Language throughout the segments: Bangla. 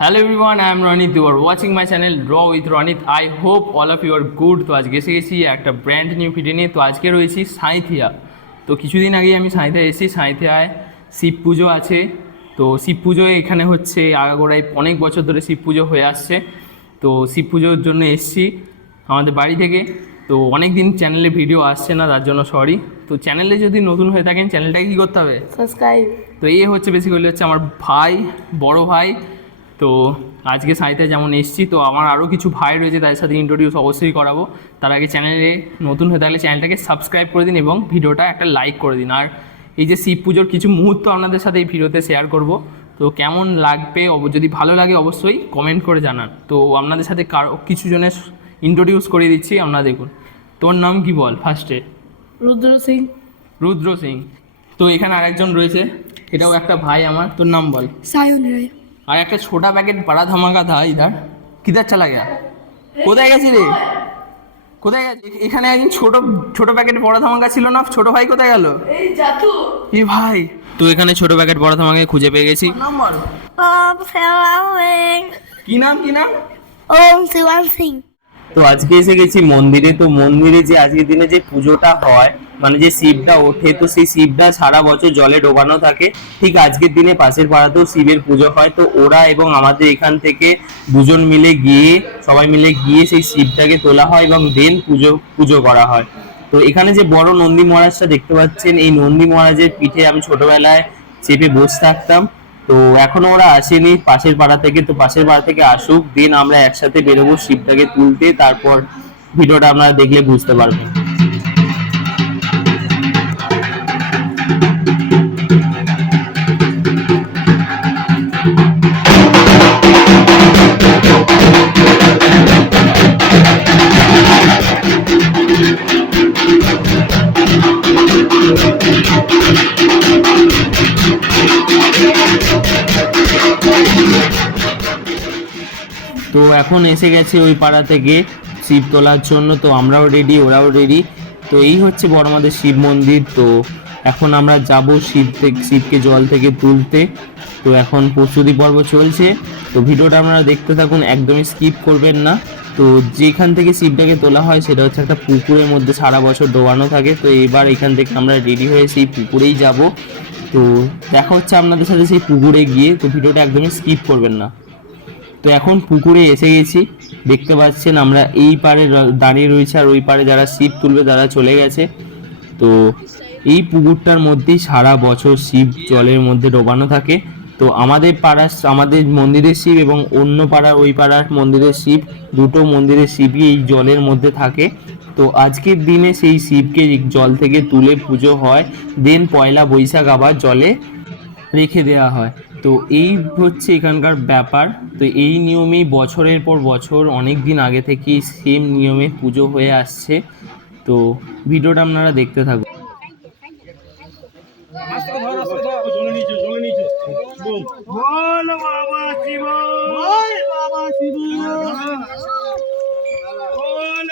Hello everyone I am Ronit you are watching my channel র with Ronit I hope all of you are good তো আজকে এসে গেছি একটা ব্র্যান্ড নিউ ভিডিও নিয়ে। তো আজকে রয়েছি সাঁইথিয়া। তো কিছুদিন আগেই আমি সাঁইথিয়া এসেছি। সাঁইথিয়ায় শিব পুজো আছে। তো শিব পুজো এখানে হচ্ছে আগাগোড়ায় অনেক বছর ধরে শিব পুজো হয়ে আসছে। তো শিব পুজোর জন্য এসেছি আমাদের বাড়ি থেকে। তো অনেক দিন চ্যানেলে ভিডিও আসছে না তার জন্য সরি তো চ্যানেলে যদি নতুন হয়ে থাকেন চ্যানেলটাকে কী করতে হবে? সাবস্ক্রাইব তো এই হচ্ছে বেসিক্যালি হচ্ছে আমার ভাই বড় ভাই। তো আজকে সাইতে যেমন এসছি তো আমার আরও কিছু ভাই রয়েছে তাদের সাথে ইন্ট্রোডিউস অবশ্যই করাবো। তার আগে চ্যানেলে নতুন হয়ে থাকলে চ্যানেলটাকে সাবস্ক্রাইব করে দিন এবং ভিডিওটা একটা লাইক করে দিন। আর এই যে শিব পুজোর কিছু মুহূর্ত আপনাদের সাথে এই ভিডিওতে শেয়ার করব। তো কেমন লাগবে অব- যদি ভালো লাগে অবশ্যই কমেন্ট করে জানান। তো আপনাদের সাথে কারও কিছু জনের ইন্ট্রোডিউস করে দিচ্ছি আপনারা দেখুন। তোর নাম কি বল ফার্স্টে রুদ্র সিং। রুদ্র সিং। তো এখানে আরেকজন রয়েছে এটাও একটা ভাই আমার। তোর নাম বল? সায়ন রায়। আর একটা ছোটা প্যাকেট পাড়া ধমাকা ধা ইধার। কিধার চালা গেয়া? কোথায় গেছি রে? কোথায় গেছে? এখানে একদিন ছোট ছোট প্যাকেট পড়া ধামাকা ছিল না? ছোট ভাই কোথায় গেল? এই ভাই। তো এখানে ছোট প্যাকেট পড়া ধামাকে খুঁজে পেয়ে গেছি। কি নাম কি নাম? ওম শিবাং সিং। তো আজকে এসে গেছি মন্দিরে। তো মন্দিরে যে আজকের দিনে যে পুজোটা হয় মানে যে শিবটা ওঠে, তো সেই শিবটা সারা বছর জলে ডোবানো থাকে। ঠিক আজকের দিনে পাশের পাড়াতেও শিবের পুজো হয়। তো ওরা এবং আমাদের এখান থেকে দুজন মিলে গিয়ে, সবাই মিলে গিয়ে সেই শিবটাকে তোলা হয় এবং দেন পুজো পুজো করা হয়। তো এখানে যে বড় নন্দী মহারাজটা দেখতে পাচ্ছেন, এই নন্দী মহারাজের পিঠে আমি ছোটবেলায় চেপে বসে থাকতাম। তো এখনও ওরা আসেনি, পাশের পাড়া থেকে, তো পাশের পাড়া থেকে আসুক, দিন আমরা একসাথে বেরোবো শিবটাকে তুলতে, তারপর ভিডিওটা আপনারা দেখলে বুঝতে পারবেন। তো এখন এসে গেছে ওই পাড়া থেকে শিব তোলার জন্য, তো আমরাও রেডি ওরাও রেডি তো এই হচ্ছে বড় আমাদের শিব মন্দির, তো এখন আমরা যাব শিব থেকে শিবকে জল থেকে তুলতে। তো এখন প্রস্তুতি পর্ব চলছে। তো ভিডিওটা আপনারা দেখতে থাকুন, একদমই স্কিপ করবেন না। তো যেখান থেকে শিবটাকে তোলা হয়, সেটা হচ্ছে একটা পুকুরের মধ্যে সারা বছর ডোবানো থাকে। তো এবার এখান থেকে আমরা রেডি হয়ে সেই পুকুরেই যাব। তো দেখা হচ্ছে আপনাদের সাথে সেই পুকুরে গিয়ে, তো ভিডিওটা একদমই স্কিপ করবেন না। তো এখন পুকুরে এসে গেছি, দেখতে পাচ্ছেন আমরা এই পারে দাঁড়িয়ে রয়েছে, আর ওই পারে যারা শিব তুলবে তারা চলে গেছে। তো এই পুকুরটার মধ্যেই সারা বছর শিব জলের মধ্যে ডোবানো থাকে। তো আমাদের পাড়ার আমাদের মন্দিরের শিব এবং অন্য পাড়ার ওই পাড়ার মন্দিরের শিব, দুটো মন্দিরের শিবই এই জলের মধ্যে থাকে। তো আজকের দিনে সেই শিবকে জল থেকে তুলে পুজো হয়। দেন পয়লা বৈশাখ আবার জলে রেখে দেওয়া হয়। তো এই হচ্ছে এখানকার ব্যাপার। তো এই নিয়মেই বছরের পর বছর, অনেক দিন আগে থেকেই সেম নিয়মে পুজো হয়ে আসছে। তো ভিডিওটা আপনারা দেখতে থাকুন বল বাবা শিব বল বাবা শিব বল বল বাবা শিব যায় না বল বাবা শিব ভেঙে দে এ কাল থেকে এ দিছে এই লেখা যাবে বকনা না বকনা না দুদিন ধো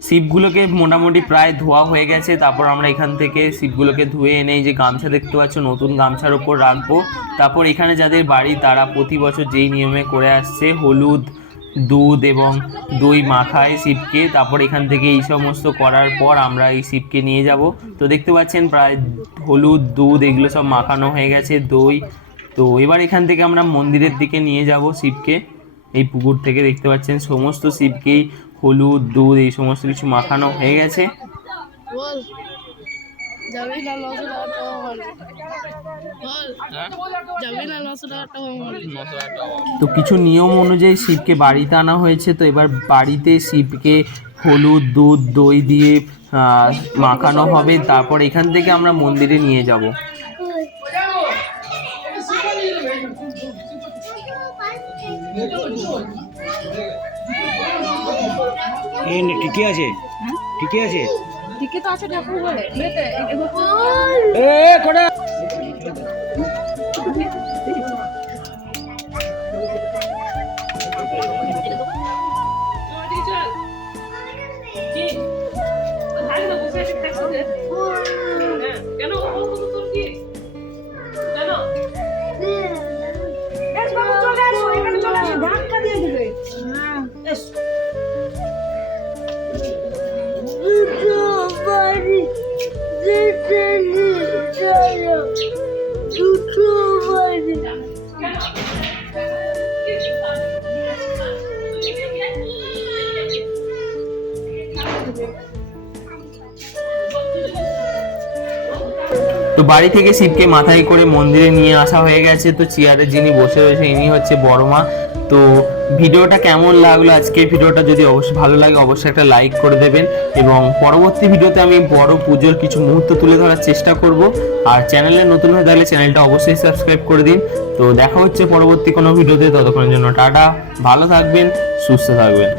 শিবগুলোকে মোটামুটি প্রায় ধোয়া হয়ে গেছে, তারপর আমরা এখান থেকে শিবগুলোকে ধুয়ে এনে যে গামছা দেখতে পাচ্ছ, নতুন গামছার ওপর রাখব। তারপর এখানে যাদের বাড়ি, তারা প্রতি বছর যেই নিয়মে করে আসছে, হলুদ, দুধ এবং দই মাখায় শিবকে। তারপর এখান থেকে এই সমস্ত করার পর আমরা এই শিবকে নিয়ে যাব। তো দেখতে পাচ্ছেন, প্রায় হলুদ, দুধ এগুলো সব মাখানো হয়ে গেছে, দই, তো এবার এখান থেকে আমরা মন্দিরের দিকে নিয়ে যাব শিবকে। এই পুকুর থেকে দেখতে পাচ্ছেন সমস্ত শিবকেই হলুদ দুধ এই সমস্ত কিছু মাখানো হয়ে গেছে। তো কিছু নিয়ম অনুযায়ী শিবকে বাড়িতে আনা হয়েছে তো এবার বাড়িতে শিবকে হলুদ দুধ দই দিয়ে মাখানো হবে। তারপর এখান থেকে আমরা মন্দিরে নিয়ে যাব। ঠিকই আছে। ঠিকই আছে? দিকে তো আছে ঠাকুর ঘরে। এ কোটা দুটো তো বাড়ি থেকে শিবকে মাথায় করে মন্দিরে নিয়ে আসা হয়ে গেছে। তো চেয়ারে যিনি বসে রয়েছে, ইনি হচ্ছে বড় মা তো ভিডিওটা কেমন লাগল? আজকে ভিডিওটা যদি অবশ্যই ভালো লাগে, অবশ্যই একটা লাইক করে দেবেন। এবং পরবর্তী ভিডিওতে আমি বড় পুজোর কিছু মুহূর্ত তুলে ধরার চেষ্টা করব। আর চ্যানেলে নতুন হয়ে থাকলে চ্যানেলটা অবশ্যই সাবস্ক্রাইব করে দিন। তো দেখা হচ্ছে পরবর্তী কোনো ভিডিওতে। ততক্ষণের জন্য টাটা, ভালো থাকবেন, সুস্থ থাকবেন।